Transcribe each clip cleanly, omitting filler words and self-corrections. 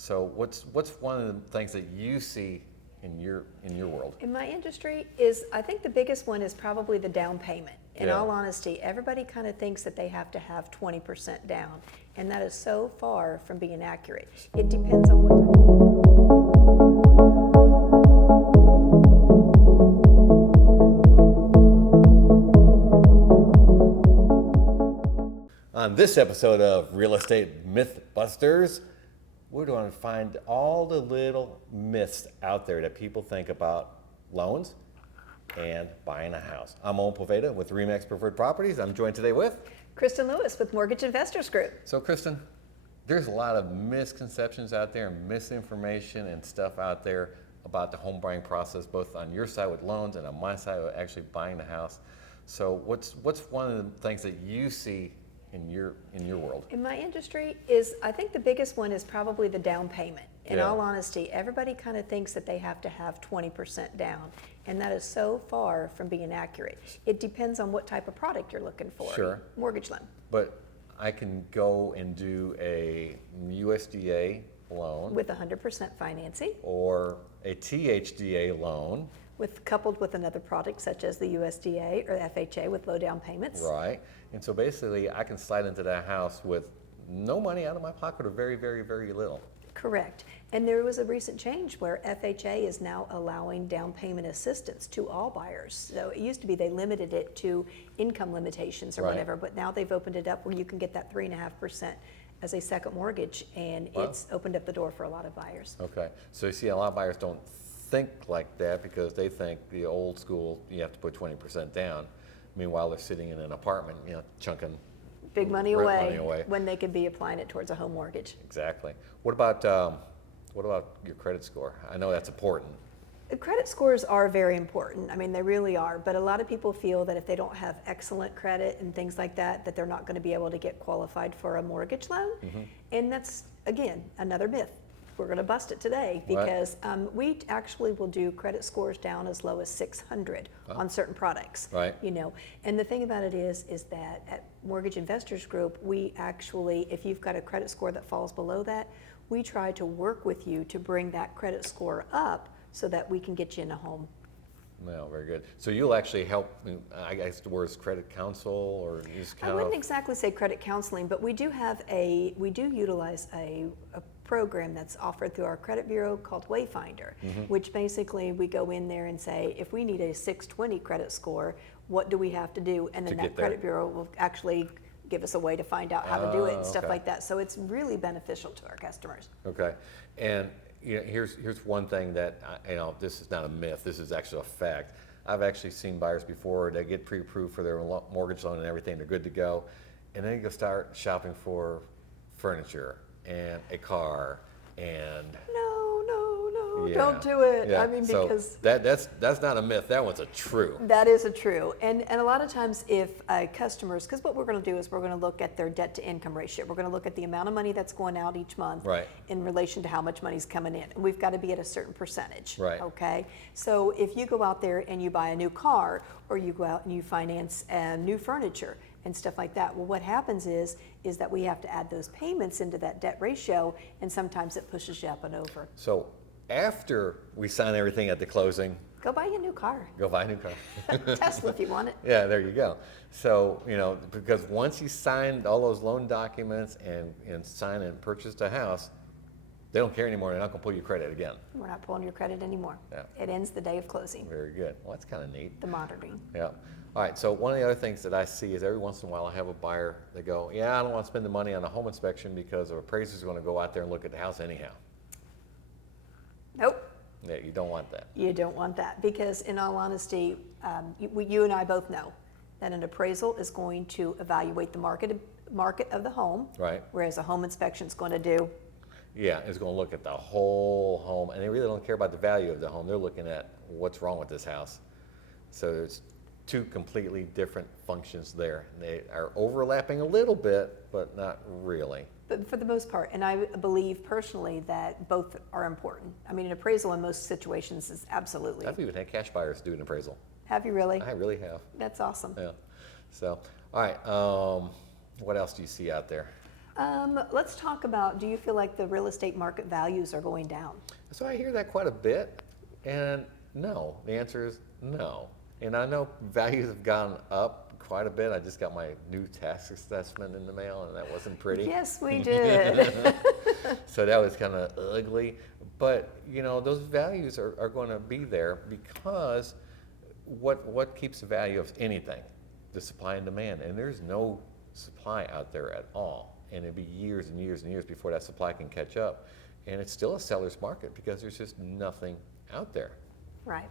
So what's one of the things that you see in your world? In my industry is, I think the biggest one is probably the down payment. In Yeah. all honesty, everybody kind of thinks that they have to have 20% down, and that is so far from being accurate. It depends on what On this episode of Real Estate Mythbusters, we're going to find all the little myths out there that people think about loans and buying a house. I'm Owen Poveda with RE/MAX Preferred Properties. I'm joined today with Kristen Lewis with Mortgage Investors Group. So Kristen, there's a lot of misconceptions out there and misinformation and stuff out there about the home buying process, both on your side with loans and on my side with actually buying the house. So what's one of the things that you see in your world? In my industry is, I think the biggest one is probably the down payment. In Yeah. all honesty, everybody kind of thinks that they have to have 20% down, and that is so far from being accurate. It depends on what type of product you're looking for. Sure. Mortgage loan. But I can go and do a USDA loan With 100% financing, or a THDA loan, coupled with another product such as the USDA or FHA with low down payments. right? And so basically I can slide into that house with no money out of my pocket or very, very, very little. Correct. And there was a recent change where FHA is now allowing down payment assistance to all buyers. So it used to be they limited it to income limitations or Right. whatever, but now they've opened it up where you can get that 3.5% as a second mortgage, and Wow. it's opened up the door for a lot of buyers. Okay, so you see a lot of buyers don't think like that because they think the old school, you have to put 20% down. Meanwhile, they're sitting in an apartment, chunking Big money rent away, money away. when they could be applying it towards a home mortgage. Exactly. What about your credit score? I know that's important. Credit scores are very important. I mean, they really are. But a lot of people feel that if they don't have excellent credit and things like that, that they're not going to be able to get qualified for a mortgage loan. And that's, again, another myth. We're going to bust it today because we actually will do credit scores down as low as 600 on certain products. Right. And the thing about it is that at Mortgage Investors Group, we actually, if you've got a credit score that falls below that, we try to work with you to bring that credit score up so that we can get you in a home. Well, very good. So you'll actually help, I guess the word is credit counsel, or you just I kind wouldn't of... exactly say credit counseling, but we do utilize a program that's offered through our credit bureau called Wayfinder, which basically we go in there and say, if we need a 620 credit score, what do we have to do? And then To that get there. credit bureau will actually give us a way to find out how to do it and stuff okay. like that. So it's really beneficial to our customers. Okay, and here's one thing that, this is not a myth, this is actually a fact. I've actually seen buyers before that get pre-approved for their mortgage loan and everything, they're good to go, and then you go start shopping for furniture and a car and... Yeah. Don't do it. Yeah. I mean, So because that's not a myth, that one's a true. that is a true. And a lot of times if customers, because what we're going to do is we're going to look at their debt to income ratio. We're going to look at the amount of money that's going out each month Right. in relation to how much money's coming in. And we've got to be at a certain percentage. Right. Okay. So if you go out there and you buy a new car, or you go out and you finance new furniture and stuff like that, well, what happens is that we have to add those payments into that debt ratio, and sometimes it pushes you up and over. So after we sign everything at the closing, Go buy you a new car. go buy a new car. Tesla if you want it. Yeah, there you go. So, because once you signed all those loan documents and sign and purchased a house, they don't care anymore. They're not going to pull your credit again. We're not pulling your credit anymore. Yeah. It ends the day of closing, Very good. Well, that's kind of neat. the monitoring. Yeah. All right. So one of the other things that I see is every once in a while I have a buyer that go, yeah, I don't want to spend the money on a home inspection because an appraiser's going to go out there and look at the house anyhow. Nope, Yeah, you don't want that. you don't want that, because in all honesty, you and I both know that an appraisal is going to evaluate the market of the home, Right. whereas a home inspection is going to do. Yeah, it's going to look at the whole home, and they really don't care about the value of the home. They're looking at what's wrong with this house. So there's two completely different functions there. They are overlapping a little bit, but not really. But for the most part, and I believe personally that both are important. I mean, an appraisal in most situations is absolutely. I've even had cash buyers do an appraisal. Have you really? I really have. That's awesome. Yeah. So, all right. What else do you see out there? Let's talk about, do you feel like the real estate market values are going down? So I hear that quite a bit, and no, the answer is no. And I know values have gone up quite a bit. I just got my new tax assessment in the mail, and that wasn't pretty. Yes, we did. So that was kind of ugly. But, you know, those values are going to be there because what keeps the value of anything? The supply and demand. And there's no supply out there at all. And it'd be years and years and years before that supply can catch up. And it's still a seller's market because there's just nothing out there. Right.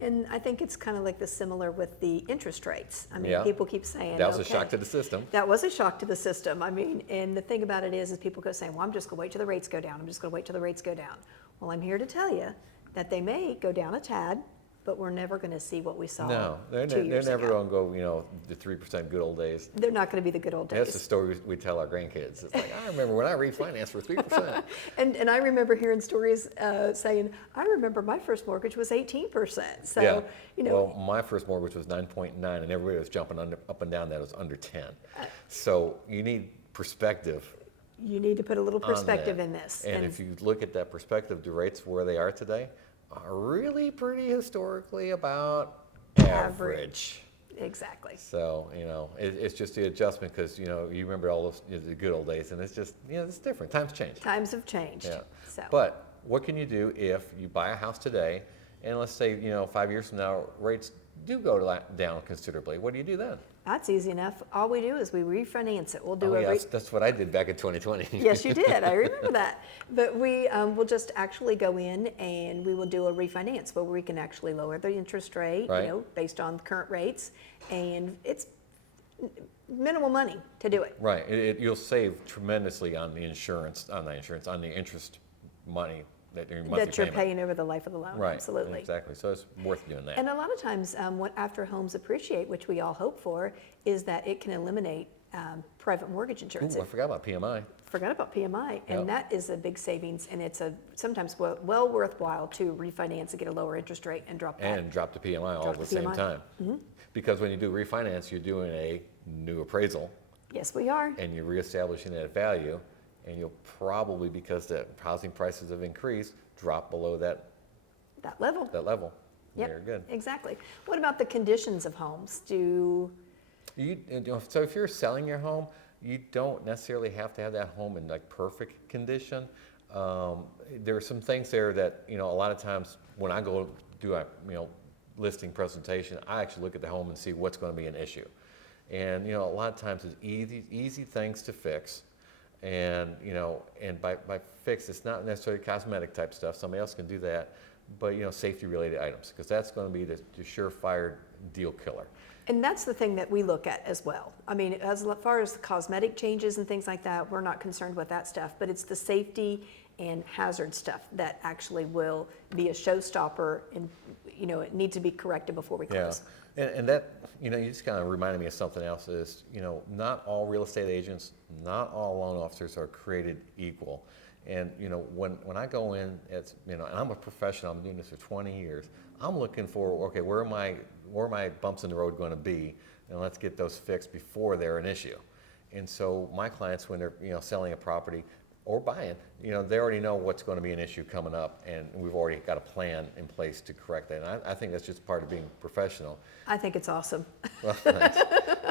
And I think it's kind of like the similar with the interest rates. I mean, Yeah. people keep saying, That was a okay, shock to the system. that was a shock to the system. I mean, and the thing about it is people go saying, well, I'm just going to wait till the rates go down. I'm just going to wait till the rates go down. Well, I'm here to tell you that they may go down a tad, but we're never going to see what we saw No, they're 2 years never ago. going to go, you know, the 3% good old days. They're not going to be the good old That's the days. story we tell our grandkids. It's like, I remember when I refinanced for 3%. And I remember hearing stories saying, I remember my first mortgage was 18%. So, Yeah. you know, Well, my first mortgage was 9.9, and everybody was jumping up and down that it was under 10. So you need perspective. you need to put a little on perspective that. in this. And if you look at that perspective, the rates where they are today are really pretty historically about average. Exactly. So, you know, it's just the adjustment because, you know, you remember all those the good old days, and it's just, you know, it's different. Times change. Times have changed. Yeah. So. But what can you do if you buy a house today, and let's say, you know, 5 years from now, rates do go down considerably? What do you do then? That's easy enough. All we do is we refinance it. We'll do Oh, a yeah, that's what I did back in 2020. Yes, you did. I remember that. But we will just actually go in and we will do a refinance where we can actually lower the interest rate, Right. you know, based on current rates, and it's minimal money to do it. Right. You'll save tremendously on the insurance, on the interest money that your monthly That you're payment. paying over the life of the loan. Right. Absolutely. Exactly. So it's worth doing that. And a lot of times, after homes appreciate, which we all hope for, is that it can eliminate private mortgage insurance. Ooh, I forgot about PMI. Forgot about PMI, and Yep. that is a big savings, and it's sometimes well worthwhile to refinance and get a lower interest rate and drop that. And drop the PMI all Drop at the the same PMI. time. Because when you do refinance, you're doing a new appraisal, Yes, we are. and you're reestablishing that value, and you'll probably, because the housing prices have increased, drop below that That level. level. Yep, Very good. exactly. What about the conditions of homes? You know, so if you're selling your home, you don't necessarily have to have that home in like perfect condition. There are some things there that, you know, a lot of times when I go do a, you know, listing presentation, I actually look at the home and see what's going to be an issue. And, you know, a lot of times it's easy things to fix. And, you know, and by fix, it's not necessarily cosmetic type stuff. Somebody else can do that. But, you know, safety related items, because that's going to be the surefire deal killer. And that's the thing that we look at as well. I mean, as far as the cosmetic changes and things like that, we're not concerned with that stuff, but it's the safety and hazard stuff that actually will be a showstopper, and, you know, it needs to be corrected before we close. Yeah, and that, you know, you just kind of reminded me of something else is, you know, not all real estate agents, not all loan officers are created equal. And, you know, when I go in, it's, you know, and I'm a professional, I'm doing this for 20 years, I'm looking for, okay, where are my bumps in the road going to be? And let's get those fixed before they're an issue. And so my clients, when they're, you know, selling a property or buying, you know, they already know what's going to be an issue coming up, and we've already got a plan in place to correct that. And I think that's just part of being professional. I think it's awesome. Well, thanks.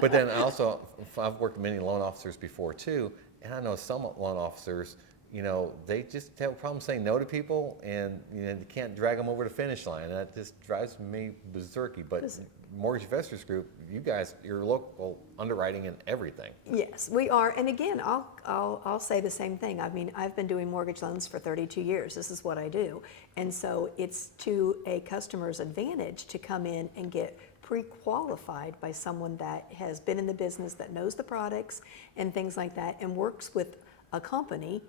But then also, I've worked with many loan officers before too, and I know some loan officers, you know, they just have a problem saying no to people, and, you know, you can't drag them over the finish line. And that just drives me berserky. But Mortgage Investors Group, you guys, you're local underwriting and everything. Yes, we are. And again, I'll say the same thing. I mean, I've been doing mortgage loans for 32 years. This is what I do. And so it's to a customer's advantage to come in and get pre-qualified by someone that has been in the business, that knows the products and things like that, and works with a company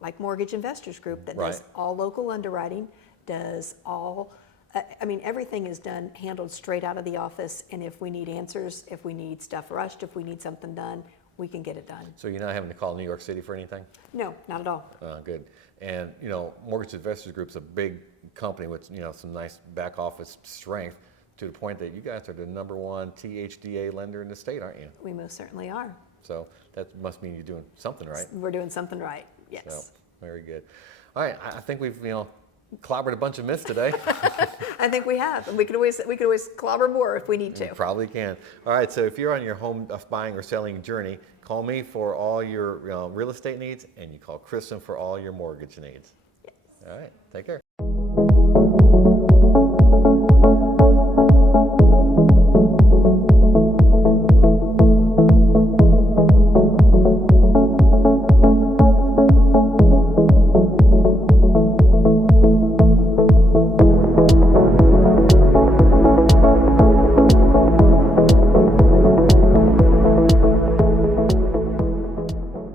like Mortgage Investors Group that does Right. all local underwriting, does all, I mean, everything is handled straight out of the office. And if we need answers, if we need stuff rushed, if we need something done, we can get it done. So you're not having to call New York City for anything? No, not at all. Good. And, you know, Mortgage Investors Group's a big company with, you know, some nice back office strength, to the point that you guys are the #1 THDA lender in the state, aren't you? We most certainly are. So that must mean you're doing something right. We're doing something right, So, yes. very good. All right, I think we've, clobbered a bunch of myths today. I think we have, and we could always clobber more if we need to. You probably can. All right, so if you're on your home buying or selling journey, call me for all your real estate needs, and you call Kristen for all your mortgage needs. Yes. All right, take care.